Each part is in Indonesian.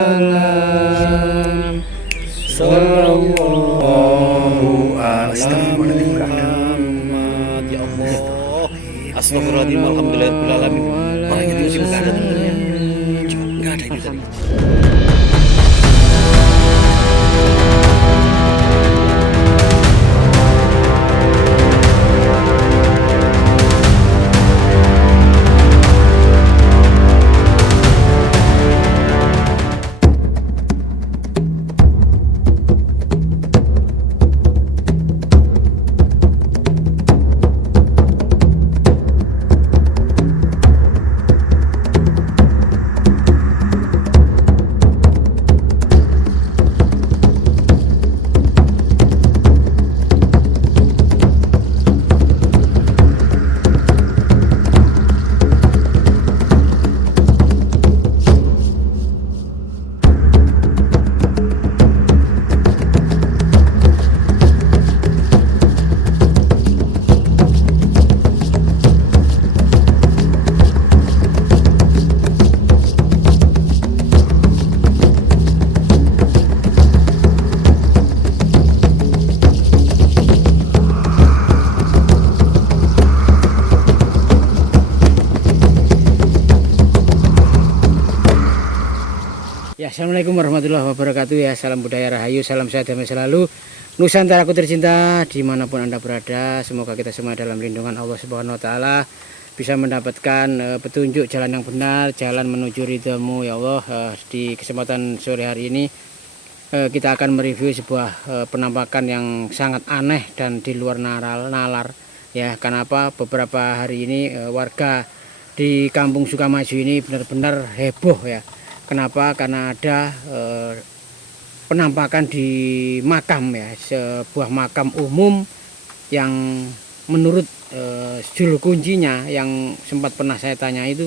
Salam Sallallahu alaihi Muhammad. Ya Allah, astagfirullahaladzim, alhamdulillahirabbil alamin. Orangnya itu sih nggak ada temennya, cuma nggak ada itu tadi. Ya, assalamualaikum warahmatullahi wabarakatuh. Ya, salam budaya rahayu, salam sehat damai selalu. Nusantaraku tercinta, dimanapun anda berada, semoga kita semua dalam lindungan Allah Subhanahu Wa Taala bisa mendapatkan petunjuk jalan yang benar, jalan menuju ridhamu ya Allah. Di kesempatan sore hari ini kita akan mereview sebuah penampakan yang sangat aneh dan di luar nalar. Ya, kenapa beberapa hari ini warga di Kampung Sukamaju ini benar-benar heboh ya. Kenapa? Karena ada penampakan di makam ya, sebuah makam umum yang menurut juru kuncinya yang sempat pernah saya tanya itu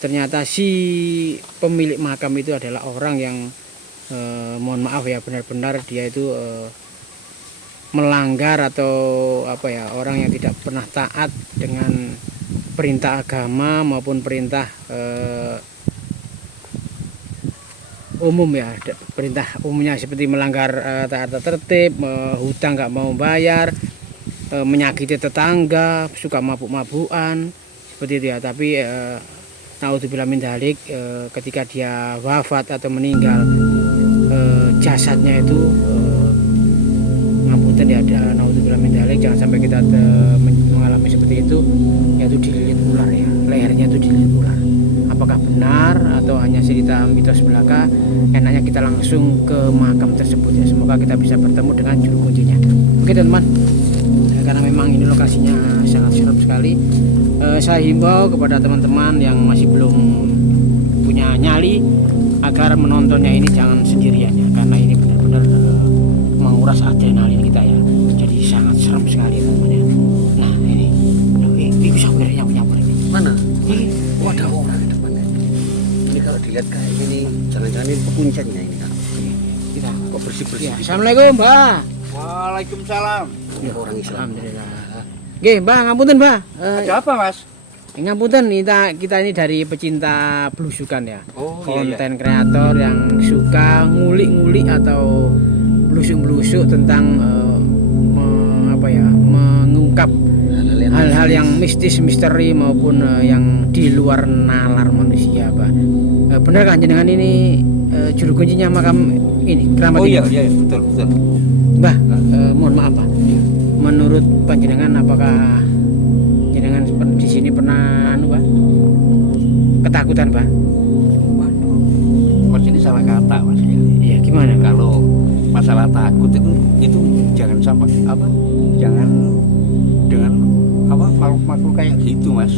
ternyata si pemilik makam itu adalah orang yang mohon maaf ya, benar-benar dia itu melanggar atau apa ya, orang yang tidak pernah taat dengan perintah agama maupun perintah umum ya, perintah umumnya seperti melanggar tata tertib, hutang nggak mau bayar, menyakiti tetangga, suka mabuk-mabukan seperti itu ya. Tapi naudzubillah min dzalik, ketika dia wafat atau meninggal, jasadnya itu ngapunten ya, naudzubillah min dzalik, jangan sampai kita mengalami seperti itu, yaitu dililit ular ya, lehernya itu dililit ular. Apakah benar atau hanya cerita mitos belaka? Enaknya kita langsung ke makam tersebut ya. Semoga kita bisa bertemu dengan juru kuncinya. Oke teman-teman, karena memang ini lokasinya sangat serem sekali, saya himbau kepada teman-teman yang masih belum punya nyali agar menontonnya ini jangan sendirian ya, karena ini benar-benar menguras adrenalin kita ya. Jadi sangat serem sekali teman-teman ya. Nah ini bisa nyamper ini. Mana? Ini Ada orang di depannya. Ini kalau dilihat kayak ini, jangan-jangan ini pepuncaknya ini kan. kita Kok bersih-bersih? ya. Assalamualaikum Mbak. Waalaikumsalam. Ini orang Islam. Alhamdulillah. Nggih, Mbak, ngapunten, Mbak. Ada apa, Mas? Ngapunten, kita ini dari pecinta blusukan ya. Oh, Konten kreator yang suka ngulik-ngulik atau blusuk-blusuk tentang mengungkap hal-hal yang mistis, misteri maupun yang di luar nalar manusia, Pak. Benar kan jenengan ini juru kuncinya makam ini, keramat Oh ini? iya, betul. Mbah, mohon maaf Pak. Menurut panjenengan apakah jenengan di sini pernah Pak? Ketakutan, Pak? Waduh, Mas ini salah kata, Mas ya. Iya, gimana? Kalau masalah takut itu jangan sampai jangan dengan makhluk-makhluk kayak gitu, Mas.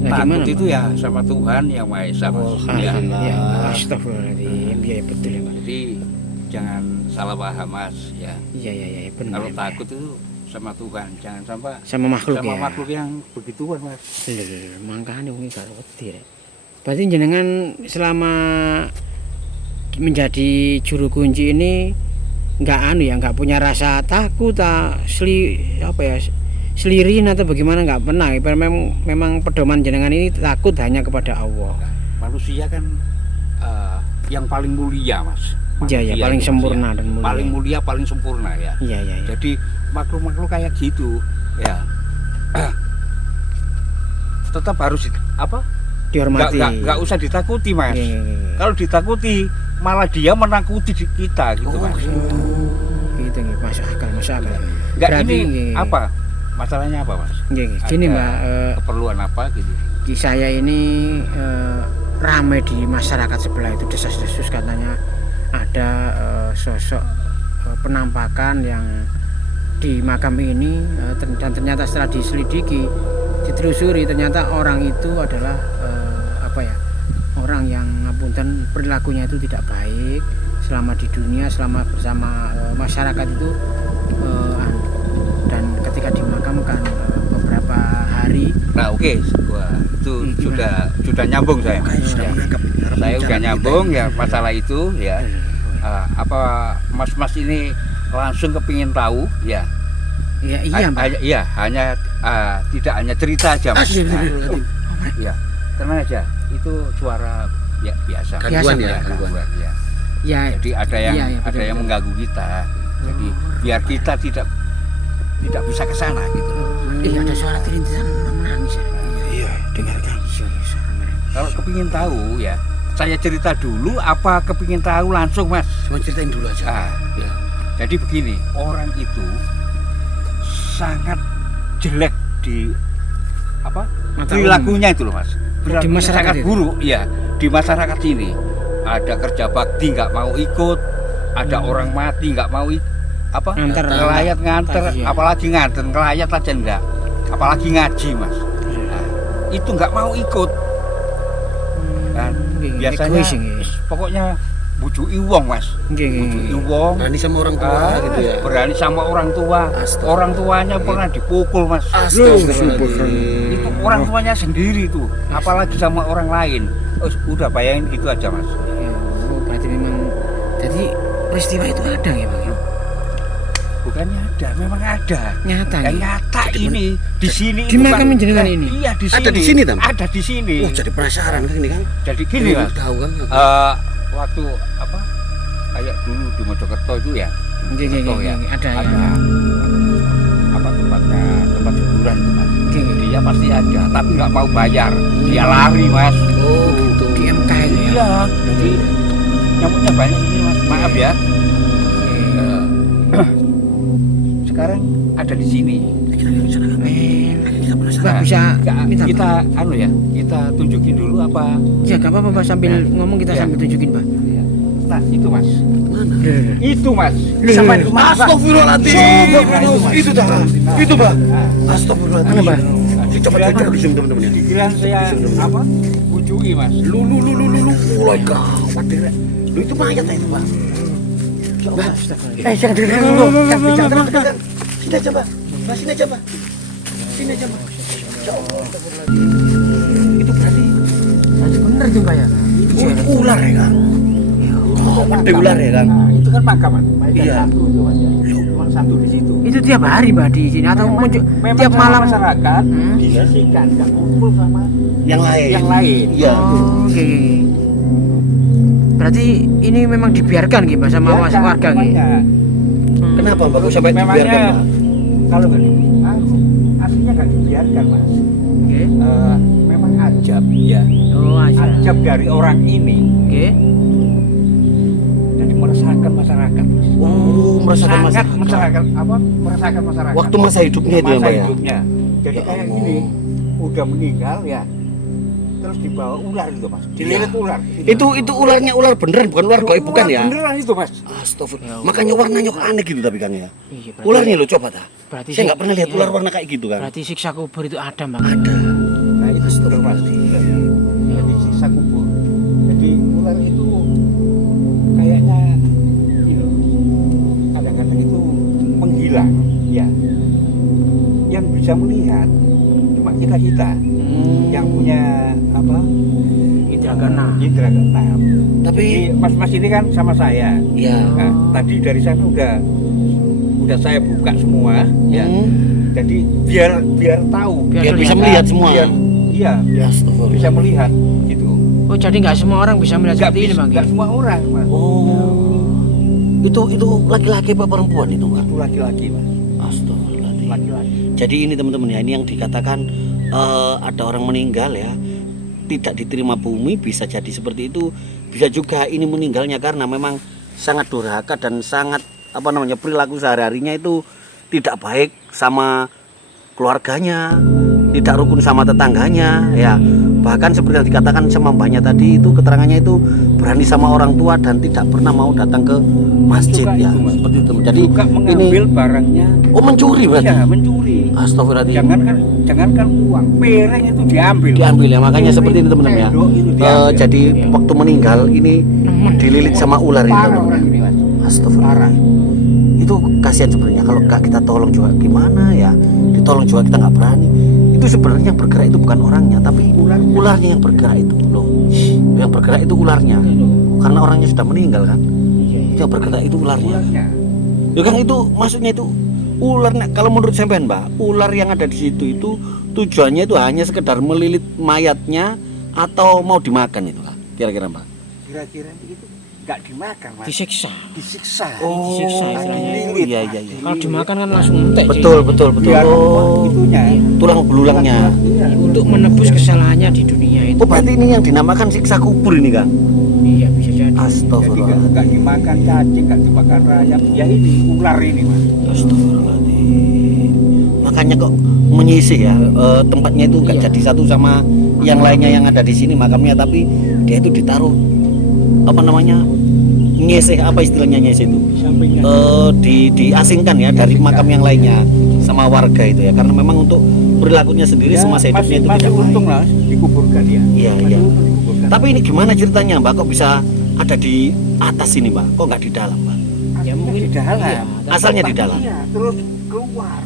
Nah, Takut gimana, itu ya sama Tuhan yang Maha Esa, Mas. Ya. Ya, astagfirullahaladzim. Ya, betul ya, Pak. Jadi jangan salah paham, Mas ya. Iya, benar. Kalau ya, Pak. takut itu sama Tuhan, jangan sampai Sama makhluk sama ya. makhluk yang begituan, Mas. Makanya mungkin gak wedi ya. Berarti jenengan selama menjadi juru kunci ini nggak punya rasa takut, selirin atau bagaimana, nggak pernah. Memang pedoman jenengan ini takut hanya kepada Allah. Manusia kan yang paling mulia mas. Iya, Manusia paling itu, Mas, sempurna ya. dan mulia. Paling mulia, paling sempurna ya. Iya. Jadi makhluk-makhluk kayak gitu ya tetap harus Dihormati. nggak usah ditakuti mas. Iya. Kalau ditakuti malah dia menakuti kita gitu mas. Gitu nih, masuk akal. Nggak, Berarti ini apa masalahnya apa mas? Gini Ada Mbak, keperluan apa gitu? di saya ini ramai di masyarakat sebelah itu desas-desus katanya ada sosok penampakan yang di makam ini dan ternyata setelah diselidiki, ditelusuri, ternyata orang itu adalah orang yang ngapunten perilakunya itu tidak baik selama di dunia, selama bersama masyarakat itu, dan ketika dimakamkan beberapa hari. Nah oke, wah itu sudah nyambung saya. Saya udah nyambung ya masalah itu ya. Apa mas-mas ini langsung kepingin tahu ya? Iya Mbak. Iya, hanya tidak hanya cerita aja mas. Ya, tenang aja. Itu suara ya biasa. Gangguan ya, gangguan ya. Ya, Jadi ada yang mengganggu kita. Jadi biar kita tidak bisa ke sana gitu. Ada suara rintisan menangis. Iya, dengarkan. Kalau kepingin tahu ya, saya cerita dulu apa kepingin tahu langsung mas? Cuma ceritain dulu aja. Ya. Jadi begini, orang itu sangat jelek di perilakunya itu loh mas. Di masyarakat sangat itu? buruk ya di masyarakat ini. Ada kerja bakti nggak mau ikut, ada orang mati nggak mau Nganter. ngelayat nganter, Iya. apalagi nganter ngelayat aja enggak, apalagi ngaji mas. Nah, itu nggak mau ikut. Dan biasanya pokoknya bujuki wong mas, bujuki wong, Berani sama orang tua gitu ya. berani sama orang tua. Astagfirullah. Orang tuanya pernah dipukul mas. Astagfirullahaladzim. Itu orang tuanya sendiri tuh, apalagi sama orang lain. Udah bayangin itu aja mas. Berarti memang jadi peristiwa itu ada ya Bang? Bukannya ada, memang ada. Nyata Yang nih. nyata ini di sini. Di itu makam kan- jenengan ini? Iya di sini. Ada di sini, Tam? Ada di sini. Jadi penasaran kan ini kan? Jadi gini mas. Tahu kan? Waktu kayak dulu di Mojokerto itu ya. Mojokerto ya. Ada ya. Tempat hiburan itu mas. Oke. Dia pasti ada, tapi nggak mau bayar. Dia lari mas. Oh gitu. Di MK itu ya. Iya. Jadi nyamuknya banyak ini mas. Maaf ya. Sekarang ada di sini. Mbak bisa minta kita kita tunjukin dulu apa? ya gak apa-apa Mbak, sambil ngomong kita Ya. sambil tunjukin Mbak. Nah itu mas. Mana? Itu mas. Sama itu mas. Astagfirullahaladzim. Itu dah. Itu Mbak. Astagfirullahaladzim. Mana, Mbak? Coba di sini teman-teman ya. Pikiran saya bujui mas. Lu. Mulai gawat deh. Lu itu mayat ya itu Mbak. Jangan dengerin dulu. Jangan. Sini aja Mbak. Mbak sini aja Mbak. Sini aja Mbak. Ya Allah, astagfirullahaladzim. Itu berarti Bener tuh Mbak ya. ular ya kan? Gede ular ya kan? Nah, itu kan makam mas. Iya. Satu itu mas. Cuma satu di situ. Itu tiap hari Mbak di sini atau muncul Memang tiap sama malam? masyarakat Hmm. disisikan, nggak kumpul sama Yang lain. Iya. Oh, oke. Berarti ini memang dibiarkan gitu Mbak sama Biarkan warga gitu. semuanya. Kenapa Mbak kok sampai Memangnya dibiarkan Mbak? kalau nggak aslinya nggak dibiarkan mas. Oke. Memang ajab ya. Oh, aja. Ajab dari orang ini Oke. jadi meresahkan masyarakat mas. Oh, merasakan Sangat masyarakat. meresahkan masyarakat. Waktu masa hidupnya itu ya masa Mbak ya? hidupnya. Jadi Ya kayak Allah. gini, udah meninggal ya, terus dibawa ular itu mas, dililit ular. Itu ularnya ular beneran bukan ular goib bukan ya? Beneran itu mas. Astagfirullah. Makanya warnanya kok aneh gitu tapi kan ya. Iya, berarti- Ularnya lo coba dah. Berarti Saya nggak pernah lihat iya. ular warna kayak gitu kan. Berarti siksa kubur itu ada Mbak. Ada. Nah itu betul mas. Jadi sisa kubur. Jadi ular itu kayaknya gitu. Kadang-kadang itu menghilang ya. Yang bisa melihat cuma kita yang punya Indra keenam. indra keenam. Tapi Jadi mas-mas ini kan sama saya. ya. Nah, tadi dari sana udah saya buka semua ya. Jadi biar tahu. Biar bisa melihat semua. Iya, Ya astagfirullah. bisa melihat gitu. Oh, jadi nggak semua orang bisa melihat seperti ini, Bang? Nggak semua orang, Mas. Oh. Itu laki-laki apa perempuan itu, Pak? Itu laki-laki, Mas. Astagfirullahaladzim. Laki-laki. Jadi ini teman-teman ya, ini yang dikatakan ada orang meninggal ya, tidak diterima bumi, bisa jadi seperti itu. Bisa juga ini meninggalnya karena memang sangat durhaka dan sangat perilaku sehari-harinya itu tidak baik sama keluarganya, tidak rukun sama tetangganya ya. Bahkan seperti yang dikatakan sama mbaknya tadi, itu keterangannya itu berani sama orang tua dan tidak pernah mau datang ke masjid Juga ya. itu, Mas. Seperti itu. Jadi Juga ini mengambil barangnya. mencuri berarti. Iya, mencuri. Astagfirullahaladzim. Jangankan uang, piring itu diambil. Diambil ya, makanya seperti ini teman-teman ya. Sendok itu diambil. Jadi waktu meninggal ini dililit sama ular ini Parah teman-teman. orang ini, Mas. Astagfirullah. Itu kasihan sebenarnya, kalau nggak kita tolong juga gimana ya, ditolong juga kita nggak berani. Itu sebenarnya yang bergerak itu bukan orangnya, tapi ularnya yang bergerak itu loh. Yang bergerak itu ularnya, karena orangnya sudah meninggal kan. Yang bergerak itu ularnya. Ya kan, itu maksudnya itu ular. Kalau menurut sampean Mbak, ular yang ada di situ itu tujuannya itu hanya sekedar melilit mayatnya atau mau dimakan itu Kak? Kira-kira Mbak? Kira-kira itu nggak dimakan, Mas. Disiksa. Disiksa. Disiksa Tadi istilahnya. dililit, Iya, Mas. iya, iya. Kalau dimakan kan langsung entek. Betul. Biar Oh, itunya. tulang belulangnya. Iya. Untuk menebus kesalahannya di dunia itu. Oh, berarti ini yang dinamakan siksa kubur ini Kang? Iya, bisa jadi. Jadi Astagfirullah. nggak dimakan cacing, nggak dimakan rayap. Ya ini ular ini, Mas. Astagfirullahaladzim. Makanya kok menyisih ya, tempatnya itu nggak Iya. jadi satu sama yang lainnya yang ada di sini makamnya, tapi dia itu ditaruh nyisih, apa istilahnya nyisih itu? Sampingnya. Diasingkan ya dari makam yang lainnya sama warga itu ya, karena memang untuk perilakunya sendiri semasa hidupnya itu masih tidak baik. untung lah dikuburkan ya. Iya, Masih iya. untung dikuburkan. Tapi ini gimana ceritanya Mbak, kok bisa ada di atas ini Mbak, kok nggak di dalam Mbak? Ya mungkin di dalam. iya, Asalnya di dalam. Iya, terus keluar.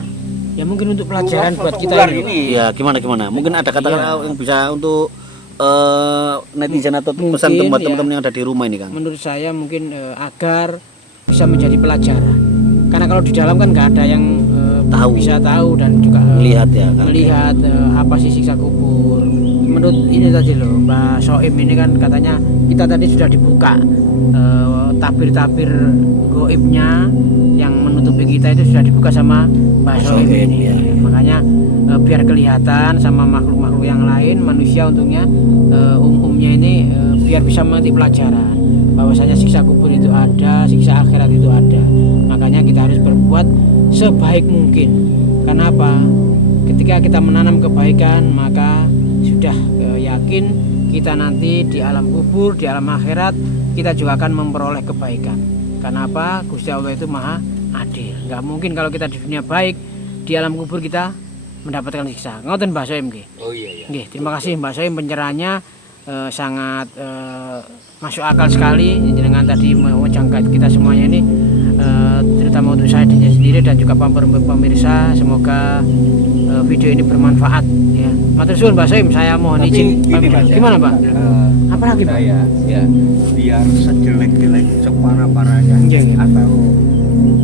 ya mungkin untuk pelajaran Keluar buat sosok kita ular ini. ini. Iya, gimana? Mungkin ada kata-kata Iya. yang bisa untuk netizen atau Mungkin, pesan buat ya. teman-teman yang ada di rumah ini Kang. Menurut saya mungkin agar bisa menjadi pelajaran. Karena kalau di dalam kan nggak ada yang Tahu. bisa tahu dan juga Melihat ya Kang. melihat apa sih siksa kubur. Menurut ini tadi loh Mbak Soim ini kan katanya kita tadi sudah dibuka tabir-tabir goibnya yang menutupi kita itu sudah dibuka sama Mbak Soim ini. ya. Makanya biar kelihatan sama makhluk-makhluk yang lain, manusia untungnya umumnya ini biar bisa mengerti pelajaran bahwasanya siksa kubur itu ada, siksa akhirat itu ada. Makanya kita harus berbuat sebaik mungkin. Karena apa? Ketika kita menanam kebaikan, maka sudah yakin kita nanti di alam kubur, di alam akhirat kita juga akan memperoleh kebaikan. Karena apa? Gusti Allah itu maha adil. Nggak mungkin kalau kita di dunia baik, di alam kubur kita mendapatkan siksa. Ngoten Mbak Soim nggih. Oh iya. Nggih, terima kasih Mbak Soim pencerahannya sangat masuk akal sekali. Dengan tadi mewajangkan kita semuanya ini terutama untuk saya sendiri dan juga pemirsa, semoga video ini bermanfaat ya. Matur suwun Mbak Soim, saya mohon Tapi izin gini, pamit. Mas, ya. Gimana Pak? Apa lagi Pak? Ya, biar sejelek-jelek separah-parahnya Nggih. atau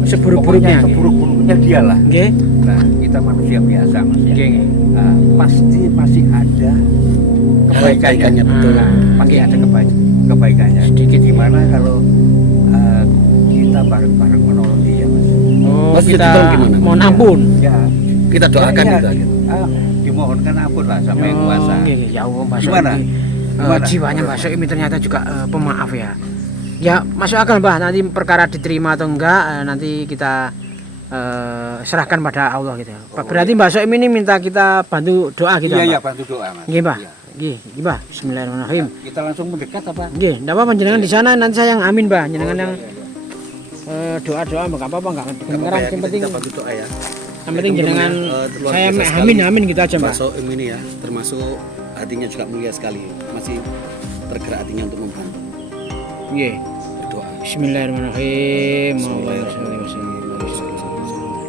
Seburuk-buruknya. seburuk-buruknya dia lah. Nggih. Nah, kita manusia biasa Mas ya. Nggih, nggih. Nah, pasti masih ada kebaikannya. betul. Nah, pasti ada kebaikannya. Sedikit. Gimana kalau kita bareng-bareng menolong dia, Mas? Oh, Maksudnya kita ditolong gimana? mohon ampun. Ya, Kita doakan ya, itu aja. dimohonkan ampun lah sama yang kuasa. Nggih, nggih. Ya Allah Mbak Soim. Gimana? ini, Gimana? jiwanya Mbak Soim ini ternyata juga pemaaf ya. Ya masuk akal Mbak, nanti perkara diterima atau enggak nanti kita serahkan pada Allah gitu. Berarti Mbak Soim ini minta kita bantu doa gitu Iya, Mbak? iya, bantu doa, Mas. Nggih Mbak. Iya. Nggih, Mbak. Bismillahirrahmanirrahim. Kita langsung mendekat apa? Nggih, enggak apa-apa jenengan di sana, nanti saya yang amin Mbak. Jenengan Oh, yang iya, iya. doa-doa enggak apa-apa enggak kedengeran, yang penting kita bantu doa ya. yang penting jenengan luar saya biasa amin sekali. amin gitu aja Mbak. Mbak Soim ini ya, termasuk hatinya juga mulia sekali, masih tergerak hatinya untuk membantu Nggih. berdoa. Bismillahirrahmanirrahim. Bismillahirrahmanirrahim. Allahumma sholli wa sallim.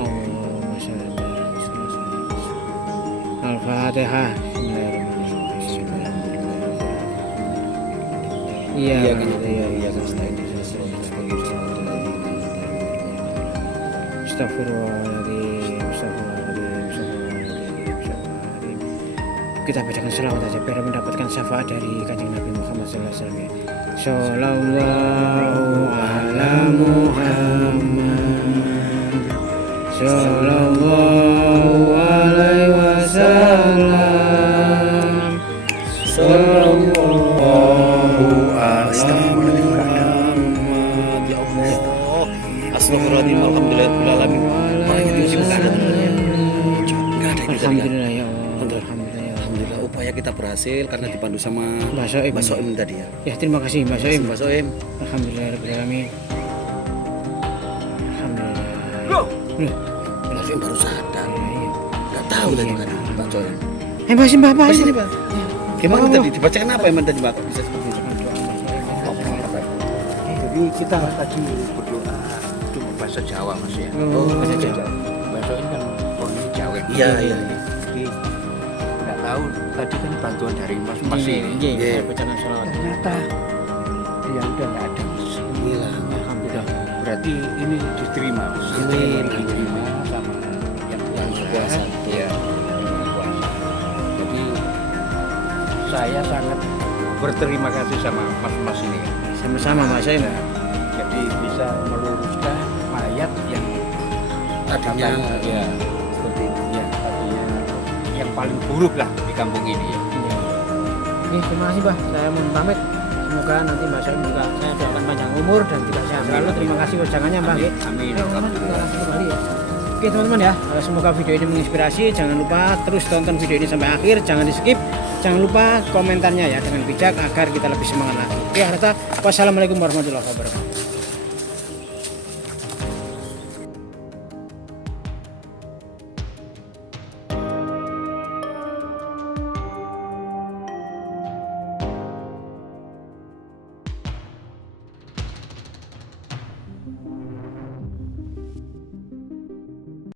Allahumma sholli wa sallim. Al-Fatihah. Iya, Iya kan, kan, iya, iya kan, selain itu, Astagfirullahaladzim, astagfirullahaladzim, astagfirullahaladzim, astagfirullahaladzim. Oke kita bacakan selawat aja biar mendapatkan syafaat dari Kanjeng Nabi Muhammad SAW. Sallallahu ala Muhammad, sallallahu alaihi wasallam, sallallahu alaihi Muhammad. Ya Allah. Astagfirullahaladzim. Alhamdulillahirabbil alamin. Orang itu sih enggak ada temannya. Enggak ada yang bisa diganti. Alhamdulillah ya Allah. Alhamdulillah. Alhamdulillah upaya kita berhasil karena dipandu sama Mbak Soim. Mbak Soim tadi ya. Ya terima kasih Mbak Soim. Mbak Soim. Alhamdulillahirobbilalamin. Alhamdulillah. Loh, Mbak Soim baru sadar. Enggak tahu tadi kan Mbak Soim. Mbak Soim Bapak Di ini. sini, Pak. Gimana tadi dibacakan apa emang tadi Mbak? Bisa seperti itu. jadi kita tadi berdoa cuma bahasa Jawa Mas ya. Oh, bahasa Jawa. Bahasa ini kan orang Jawa. Iya, iya. Jadi nggak tahu tadi kan bantuan dari Mas ini. Iya, bacakan selawat. Ternyata ya udah nggak ada Mas. Alhamdulillah. Alhamdulillah. Berarti ini diterima Mas. Amin. Diterima sama yang kuasa. Iya. Yang kuasa. Jadi saya sangat berterima kasih sama mas-mas ini. Sama-sama Mbak Soim. Jadi bisa meluruskan mayat yang Tadinya ya seperti itu. ya tadinya yang paling buruk lah di kampung ini ya. Oke, terima kasih Pak. Saya mohon pamit. Semoga nanti Mbak Soim juga saya doakan panjang umur dan juga sehat selalu. Terima kasih wejangannya Mbak. Amin. Amin. Ayo, Mas, kita langsung kembali ya. Oke teman-teman ya, semoga video ini menginspirasi. Jangan lupa terus tonton video ini sampai akhir, jangan di skip. Jangan lupa komentarnya ya dengan bijak agar kita lebih semangat lagi. Oke, harta. Wassalamualaikum warahmatullahi wabarakatuh.